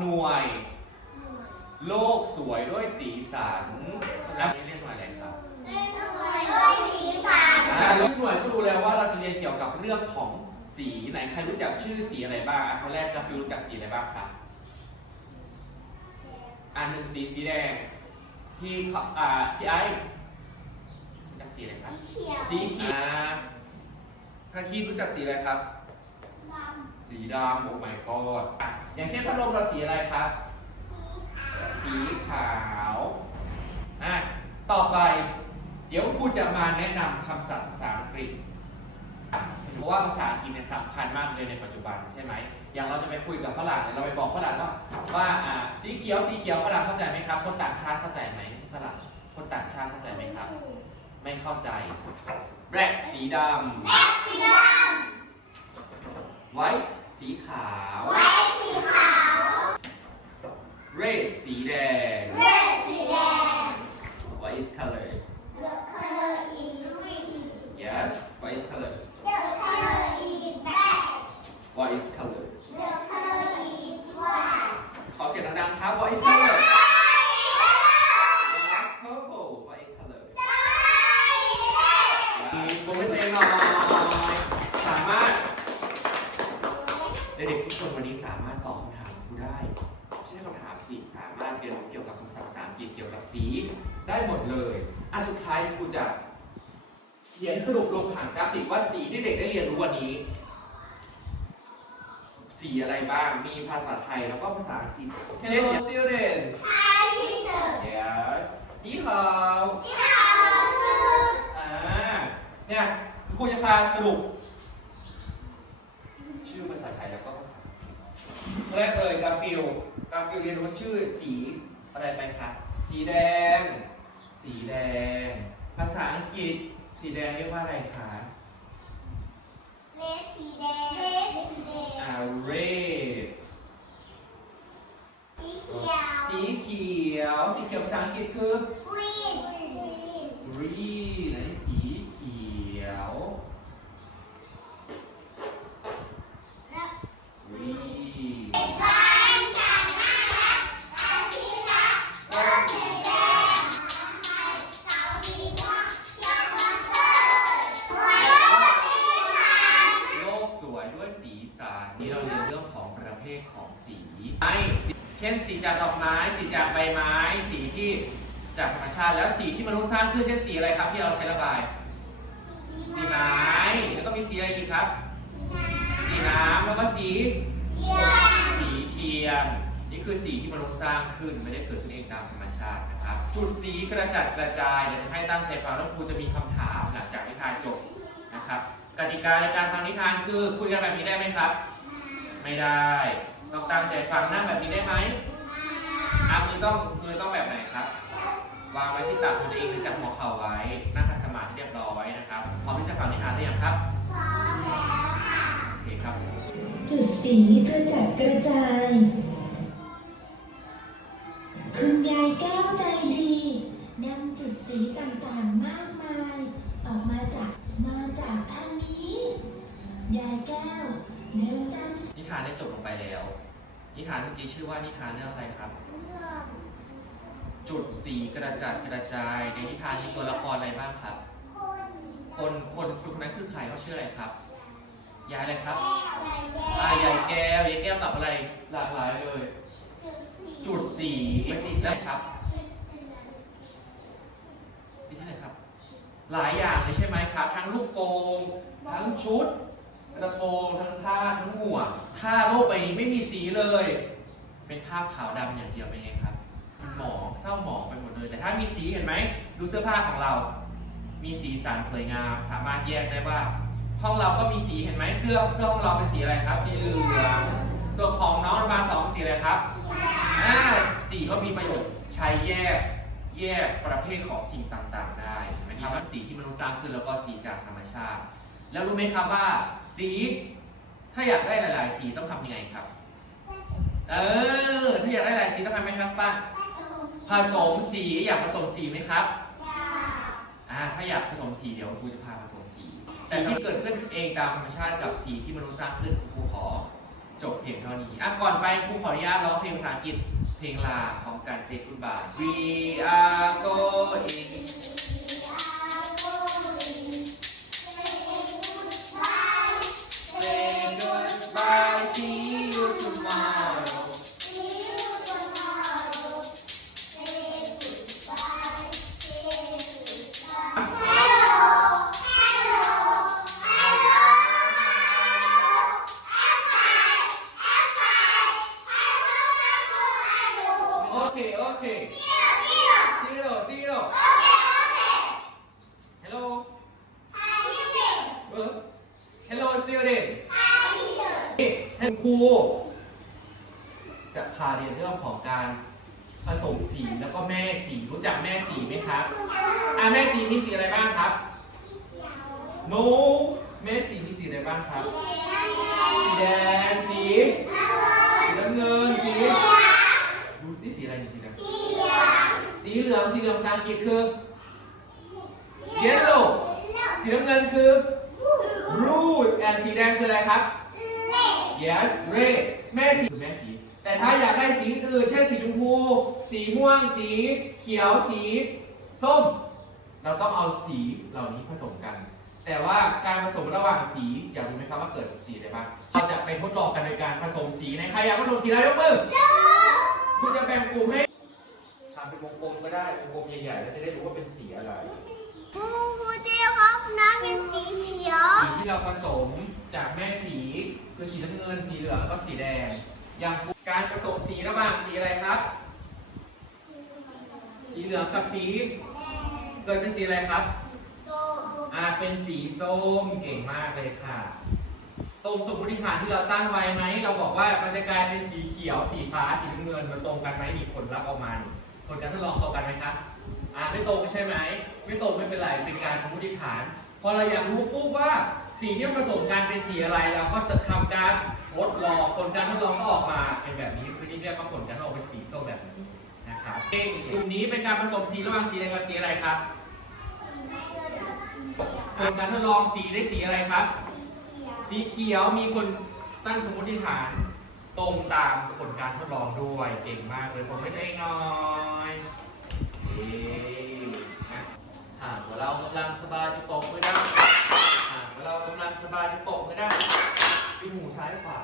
หน่วย โลกสวยด้วยสีสันแล้วเรียกหน่วยอะไรครับอ่าชื่อหน่วยก็รู้แล้วว่าเราจะเรียนเกี่ยวกับเรื่องของสีไหนใครรู้จักชื่อสีอะไรบ้างอะคนแรกกาฟิลรู้จักสีอะไรบ้างครับอ่าหนึ่งสีสีแดงพี่ขออ่าพี่ไอ้รู้จักสีอะไรครับ สีเขียวอ่าถ้าคีรู้จักสีอะไรครับ สีดำโอ้ my god อะอย่างเช่นพัดลมเราสีอะไรครับ สีขาวอะต่อไป เดี๋ยวครูจะมาแนะนำคำศัพท์ภาษาอังกฤษ เพราะว่าภาษาอังกฤษเนี่ยสำคัญมากเลยในปัจจุบันใช่ไหม อย่างเราจะไปคุยกับฝรั่งเนี่ยเราไปบอกฝรั่งว่าว่าอ่าสีเขียวสีเขียวฝรั่งเข้าใจไหมครับ คนต่างชาติเข้าใจไหมฝรั่งคนต่างชาติเข้าใจไหมครับ ไม่เข้าใจ black สีดำ white สีขาว red สีแดง what is color yes what is color what is color ขอเสียงดังๆครับ what is color yes purple what is color มีโมเมนต์เล็กน้อยสามารถ เด็กๆทุกคนวันนี้สามารถตอบคำถามครูได้ไม่ใช่คำถามสิสามารถเรียนรู้เกี่ยวกับคำศัพท์ภาษาอังกฤษเกี่ยวกับสีได้หมดเลยอะสุดท้ายครูจะเขียนสรุปลงผ่านกราฟิกว่าสีที่เด็กได้เรียนรู้วันนี้ สีอะไรบ้างมีภาษาไทยแล้วก็ภาษาอังกฤษ Hello student yes นี่ฮาวอ่าเนี่ยครูจะพาสรุป ชื่อภาษาไทยแล้วก็ภาษาอังกฤษ แรกเลยกาฟิลกาฟิลเรียนรู้ชื่อสีอะไรไปครับสีแดง สีแดง ภาษาอังกฤษ สีแดงเรียกว่าอะไรคะอ่า red สีเขียว สีเขียวภาษาอังกฤษคือ green อั สันนี่เราเรียนเรื่องของประเภทของสีไม้เช่นสีจากดอกไม้ สีจากใบไม้ สีที่จากธรรมชาติ แล้วสีที่มนุษย์สร้างขึ้นเช่นสีอะไรครับ ที่เราใช้ระบาย สีไม้ แล้วก็มีสีอะไรอีกครับ สีน้ำแล้วก็สี สีเทียม นี่คือสีที่มนุษย์สร้างขึ้นไม่ได้เกิดขึ้นเองตามธรรมชาตินะครับ จุดสีกระจัดกระจายเดี๋ยวจะให้ตั้งใจฟังแล้วครูจะมีคำถามหลังจากนิทานจบนะครับกติกาในการฟังนิทานคือคุยกันแบบนี้ได้ไหมครับ ไม่ได้ต้องตั้งใจฟังนั่งแบบนี้ได้ไหมอะมือต้องมือต้องแบบไหนครับ วางไว้ที่ตักของตัวเองหรือจับหัวเข่าไว้นั่งขัดสมาธิเรียบร้อยนะครับพร้อมที่จะฟังนิทานหรือยังครับโอเคครับ จุดสีกระจัดกระจาย คุณยายแก้วใจดีนำจุดสีต่างๆมากมาย ออกมาจากมาจากทางนี้ ยายแก้วเดิ นิทานได้จบลงไปแล้ว นิทานเมื่อกี้ชื่อว่านิทานเรื่องอะไรครับ จุดสีกระจัดกระจายในนิทานมีตัวละครอะไรบ้างครับ คนคนคนนั้นคือใครเขาชื่ออะไรครับยายอะไรครับอ่ายายแก้วยายแก้วตอบอะไรหลากหลายเลย จุดสีไม่ติดได้ครับนี่ที่ไหนครับ หลายอย่างเลยใช่ไหมครับ ทั้งลูกโป่งทั้งชุด กระโปรงทั้งผ้าทั้งหมวกถ้าโลกใบนี้ไม่มีสีเลย เป็นภาพขาวดำอย่างเดียวเป็นไงครับหมองเศร้าหมองไปหมดเลย แต่ถ้ามีสีเห็นไหมดูเสื้อผ้าของเรา มีสีสันสวยงาม สามารถแยกได้ว่าห้องเราก็มีสีเห็นไหมเสื้อเสื้อของเราเป็นสีอะไรครับ สีเหลืองส่วนของน้องมาสองสีอะไรครับอ่าสีก็มีประโยชน์ใช้แยกแยกประเภทของสิ่งต่างๆ ได้นะครับทั้งสีที่มนุษย์สร้างขึ้นแล้วก็สีจากธรรมชาติ แล้วรู้ไหมครับว่า สี ถ้าอยากได้หลาย ๆ สีต้องทำยังไงครับ เออ ถ้าอยากได้หลายสีต้องทำไหมครับป้าผสมสีอยากผสมสีไหมครับอ่าถ้าอยากผสมสีเดี๋ยวครูจะพาผสมสีแต่ที่เกิดขึ้นเองตามธรรมชาติกับสีที่มนุษย์สร้างขึ้นครูขอจบเพียงเท่านี้อะก่อนไปครูขออนุญาตร้องเพลงภาษาอังกฤษเพลงลาของการเซกุ d บาย We are Okay, okay. Zero, zero. Hello. Uh, Hello, student. ให้ครูจะพาเรียนเรื่องของการผสมสีแล้วก็แม่สีรู้จักแม่สีไหมครับอ่าแม่สีมีสีอะไรบ้างครับ No แม่สีมีสีอะไรบ้างครับ สีแดงสีสีน้ำเงินสีดูสิสีอะไรอยู่สีแดงสีเหลืองสีเหลืองภาษาอังกฤษคือ yellow สีน้ำเงินคือ blue and สีแดงคืออะไรครับ yes red แม่สีคือแม่สี แต่ถ้าอยากได้สีอื่นเช่นสีชมพู สีม่วง สีเขียว สีส้ม เราต้องเอาสีเหล่านี้ผสมกัน แต่ว่าการผสมระหว่างสีอยากรู้ไหมครับว่าเกิดสีอะไรบ้าง เราจะไปทดลองกันโดยการผสมสีในใครอยากผสมสีอะไรยกมือ คุณจะแบ่งกลุ่มให้ทำ เป็นวงกลมก็ได้วงกลมใหญ่ๆแล้วจะได้รู้ว่าเป็นสีอะไรครูครูเจ้ครับน้ำเป็นสีเขียวสีที่เราผสมจากแม่สีคือสีน้ำเงินสีเหลืองแล้วก็สีแดง อย่างการผสมสีระหว่างสีอะไรครับ สีเหลืองกับสีเกิดเป็นสีอะไรครับอ่าเป็นสีส้มเก่งมากเลยค่ะตรงสมมติฐานที่เราตั้งไว้ไหม เราบอกว่ามันจะกลายเป็นสีเขียว สีฟ้า สีน้ำเงิน มันตรงกันไหมมีผลลัพธ์ออกมานี่ ผลการทดลองตรงกันไหมครับอ่าไม่ตรงใช่ไหม ไม่ตรงไม่เป็นไร เป็นการสมมติฐาน พอเราอยากรู้ปุ๊บว่าสีที่มันผสมกันเป็นสีอะไรเราก็จะทำการทดลองผลการทดลองก็ออกมาเป็นแบบนี้ คือที่เรียกว่าผลการทดลองเป็นสีส้มแบบนี้นะครับเก่งกลุ่มนี้เป็นการผสมสีระหว่างสีอะไรกับสีอะไรครับผลการทดลองสีได้สีอะไรครับ สีเขียวมีคนตั้งสมมติฐาน ตรงตามผลการทดลองด้วยเก่งมากเลยผมไม่ได้น้อยเย้นะหากว่าเรากำลังสบายที่ปกมือได้หากว่าเรากำลังสบายที่ปกมือได้ปิดหูซ้ายขวา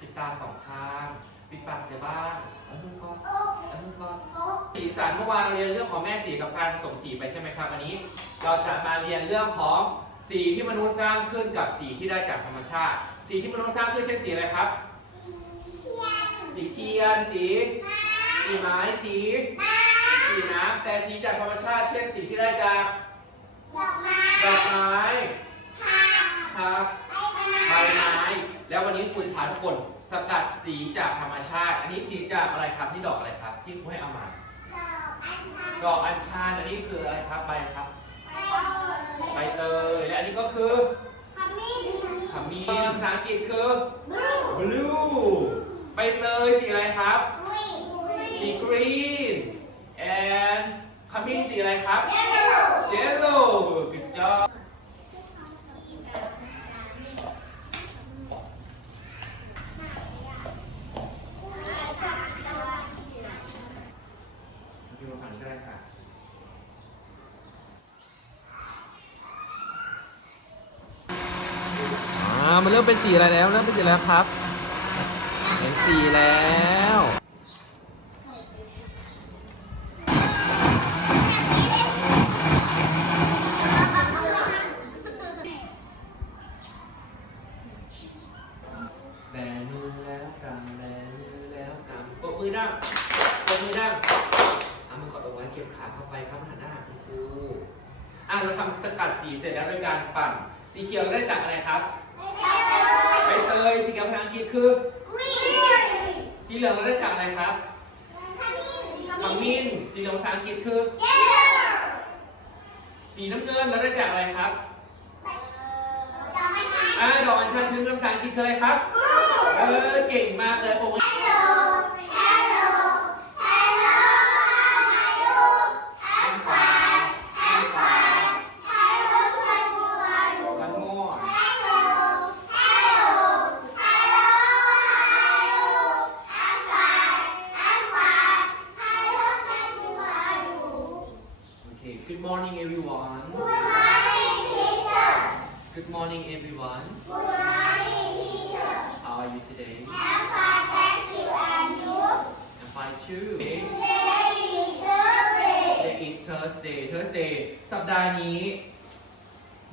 ปิดตาสองข้างปิดปากเสียบ้างเอามือก่อนเอามือก่อนสีสันเมื่อวานเราเรียนเรื่องของแม่สีกับการผสมสีไปใช่ไหมครับวันนี้ เราจะมาเรียนเรื่องของสีที่มนุษย์สร้างขึ้นกับสีที่ได้จากธรรมชาติ สีที่มนุษย์สร้างขึ้นเช่นสีอะไรครับ สีเทียน สี สีไม้ สี สีน้ำแต่สีจากธรรมชาติ เช่นสีที่ได้จากดอกไม้ครับใบไม้แล้ววันนี้คุณพาทุกคนสกัดสีจากธรรมชาติ อันนี้สีจากอะไรครับนี่ดอกอะไรครับ ที่คุณให้เอามา ดอกอัญชันอันนี้คืออะไรครับใบครับใบเตยและอันนี้ก็คือขมิ้นภาษาอังกฤษคือ blue ใบเตยสีอะไรครับ สี green and ขมิ้นสีอะไรครับ yellow good job ดูฝั่งนี้ก็ได้ค่ะอ่ามันเริ่มเป็นสีอะไรแล้วเริ่มเป็นสีแล้วครับเป็น สี่แล้ว แบมือแล้วกำแบมือแล้วกำปรบมือดังปรบมือดังเอามือกดเอาไว้เก็บขาเข้าไปครับหันหน้าหาคุณครูอะเราทำสกัดสีเสร็จแล้วด้วยการปั่น สีเขียวเราได้จากอะไรครับใบเตย สีเขียวภาษาอังกฤษคือ สี เหลืองเราได้จากอะไรครับขมิ้น สีเหลืองภาษาอังกฤษคือ สีน้ำเงินเราได้จากอะไรครับอ่าดอกอัญชันสีน้ำเงินภาษาอังกฤษคืออะไรครับ เออ เก่งมากเลยปรบมือ Today is Thursday Today is Thursday Thursday สัปดาห์นี้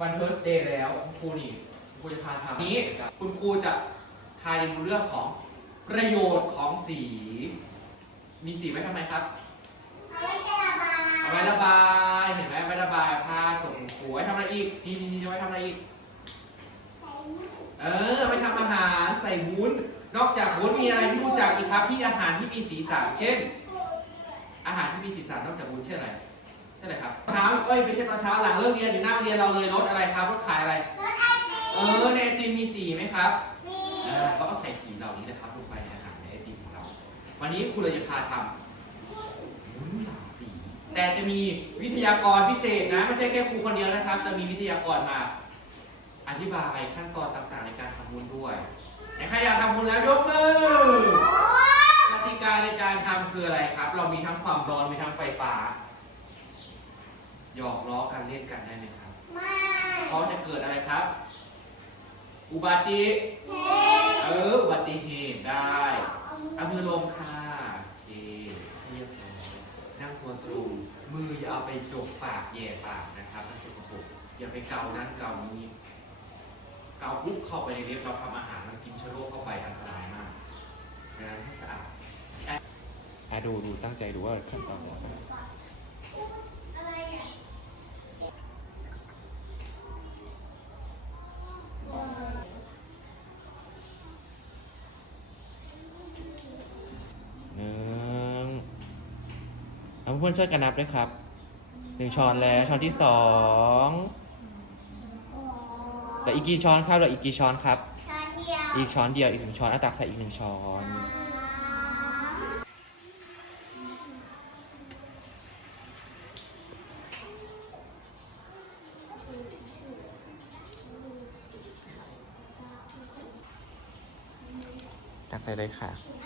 วัน Thursday แล้วคุณครูนี่คุณครูจะพาทำนี้ คุณครูจะทายดูเรื่องของประโยชน์ของสี มีสีไว้ทำไมครับเอาไว้ระบายเอาไว้ระบายเห็นไหมไว้ระบายผ้าส่งคุณครูไว้ทำอะไรอีกนี่นี่นี่ไว้ทำอะไรอีก เออไปทำอาหารใส่วุ้น นอกจากวุ้นมีอะไรที่รู้จักอีกครับที่อาหารที่มีสีสันเช่น อาหารที่มีสีสันนอกจากวุ้นเช่นอะไรใช่ไหมครับเช้าเอ้ยไม่ใช่ตอนเช้าหลังเลิกเรียนอยู่หน้าโรงเรียนเราเลยรถอะไรครับรถขายอะไร รถไอติมเออในไอติมมีสีไหมครับมีเออก็ใส่สีเหล่านี้นะครับลงไปในอาหารในไอติมของเรา วันนี้ครูเลยจะพาทำวุ้นหลากสี แต่จะมีวิทยากรพิเศษนะไม่ใช่แค่ครูคนเดียวนะครับ จะมีวิทยากรมาอธิบายขั้นตอนต่างๆในการทำวุ้นด้วยไหนใครอยากทำวุ้นแล้วยกมือก ติกาในการทำคืออะไรครับ เรามีทั้งความร้อนมีทั้งไฟฟ้า หยอกล้อกันเล่นกันได้ไหมครับไม่เพราะจะเกิดอะไรครับ อุบัติเทเอออุบัติเหตุได้เอามือลงค่ะโอเคเรียบร้อยนั่งตัวตรงมืออย่าเอาไปจกปากแย่ปากนะครับนั่นคือปกอย่าไปเกานั่นเกานี้เกาปุ๊บเข้าไปในเล็บเราทำอาหารมันกินเชื้อโรคเข้าไปอันตรายมากดังนั้นให้สะอาด อะดูดูตั้งใจดูว่าขั้นตอนอะไรอะไรอะหนึ่งเอาเพื่อนๆช่วยกันนับด้วยครับหนึ่งช้อนแล้วช้อนที่สองเหลืออีกกี่ช้อนครับเหลืออีกกี่ช้อนครับ ช้อนเดียว อีกช้อนเดียวอีกหนึ่งช้อนอะตักใส่อีกหนึ่งช้อน ใส่เลยค่ะ